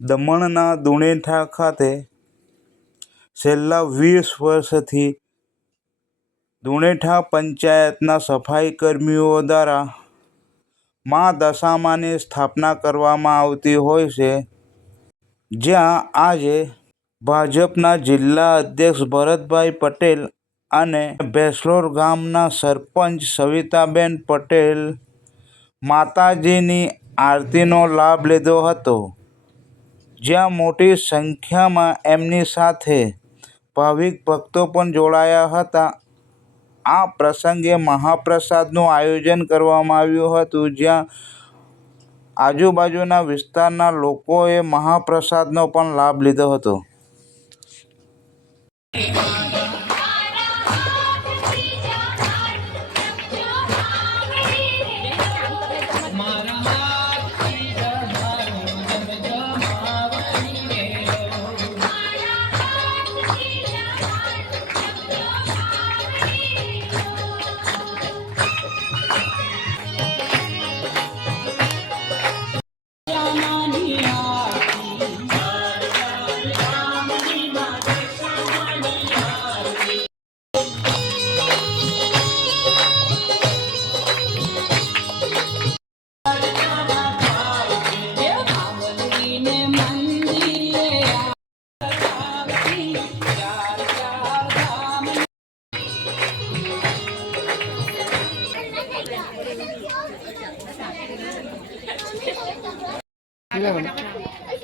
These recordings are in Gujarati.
દમણના દુણેઠા ખાતે છેલ્લા 20 વર્ષથી દુણેઠા પંચાયતના સફાઈ કર્મીઓ દ્વારા મા દશામાની સ્થાપના કરવામાં આવતી હોય છે, જ્યાં આજે ભાજપના જિલ્લા અધ્યક્ષ ભરતભાઈ પટેલ અને ભેંસલોર ગામના સરપંચ સવિતાબેન પટેલ માતાજીની આરતીનો લાભ લીધો હતો, જ્યાં મોટી સંખ્યામાં એમની સાથે ભાવિક ભક્તો પણ જોડાયા હતા। આ પ્રસંગે મહાપ્રસાદનું આયોજન કરવામાં આવ્યું હતું, જ્યાં આજુબાજુના વિસ્તારના લોકોએ મહાપ્રસાદનો પણ લાભ લીધો હતો।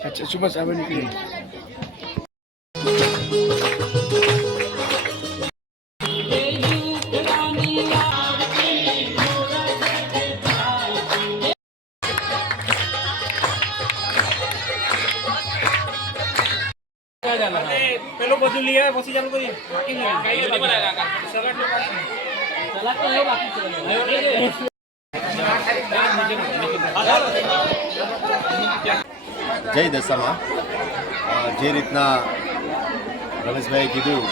अच्छा, सुबह 7 निकले। પેલો બધું લઈ આવે પછી ચાલુ કરીએ બાકી સલાડ તો લેવો બાકી જય દશામાં। જે રીતના રમેશભાઈએ કીધું,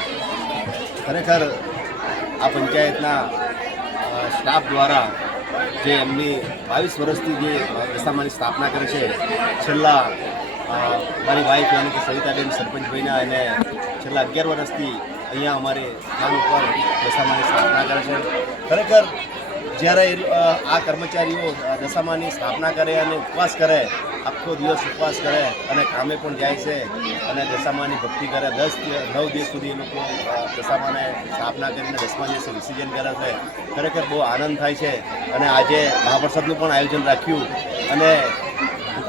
ખરેખર આ પંચાયતના સ્ટાફ દ્વારા જે એમની 22 વર્ષથી જે દશામાની સ્થાપના કરી છે, છેલ્લા મારી વાઈફ યાની કે સવિતાબેન સરપંચભાઈના અને છેલ્લા 11 વર્ષથી અહીંયા અમારે સ્થાન ઉપર દશામાની સ્થાપના કરે છે। ખરેખર જ્યારે આ કર્મચારીઓ દશામાની સ્થાપના કરે અને ઉપવાસ કરે, આખો દિવસ ઉપવાસ કરે અને કામે પણ જાય છે અને દશામાની ભક્તિ કરે, 10-9 દિવસ સુધી એ લોકો દશામાને સ્થાપના કરીને 10મા દિવસે વિસર્જન કરે છે। ખરેખર બહુ આનંદ થાય છે અને આજે મહાપ્રસાદનું પણ આયોજન રાખ્યું અને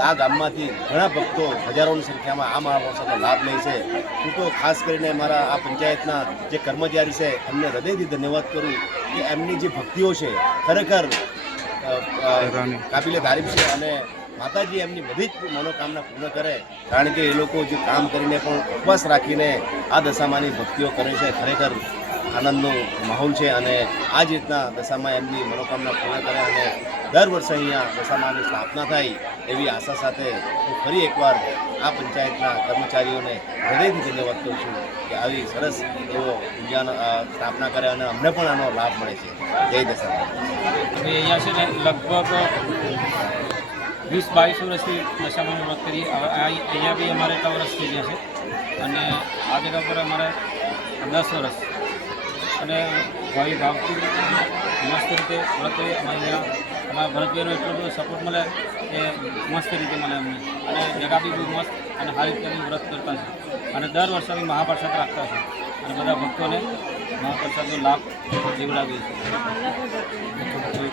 આ ગામમાંથી ઘણા ભક્તો હજારોની સંખ્યામાં આ મહાપ્રસાદનો લાભ લે છે। હું તો ખાસ કરીને મારા આ પંચાયતના જે કર્મચારી છે એમને હૃદયથી ધન્યવાદ કરું કે એમની જે ભક્તિઓ છે ખરેખર કાબિલે તારીફ છે અને માતાજી એમની બધી જ મનોકામના પૂર્ણ કરે, કારણ કે એ લોકો જે કામ કરીને પણ ઉપવાસ રાખીને આ દશામાની ભક્તિઓ કરે છે। ખરેખર આનંદનો માહોલ છે અને આ જ રીતના દશામાં એમની મનોકામના પૂર્ણ કરે અને દર વર્ષે અહીંયા દશામાની સ્થાપના થાય એવી આશા સાથે હું ફરી એકવાર આ પંચાયતના કર્મચારીઓને હૃદયથી ધન્યવાદ કરું છું કે આવી સરસ એવો પૂજાનો સ્થાપના કરે અને અમને પણ આનો લાભ મળે છે। જય દશામાં। અહીંયા છે ને લગભગ 20-22 વર્ષથી દશામાનું વ્રત કરીએ। અહીંયા બી અમારે 3 વર્ષ થઈ ગયા છે અને આ જગ્યા પર અમારે 10 વર્ષ અને ભાવથી મસ્ત રીતે વ્રત કરીએ। અહીંયા અમારા ભરતભાઈનો એટલો બધો સપોર્ટ મળે કે મસ્ત રીતે મળે અમને અને જગા બી બહુ મસ્ત અને સારી રીતે અમે વ્રત કરતા છે અને દર વર્ષે અમે મહાપ્રસાદ રાખતા છે અને બધા ભક્તોને મહાપ્રસાદનો લાભ દેવડાવીએ છીએ।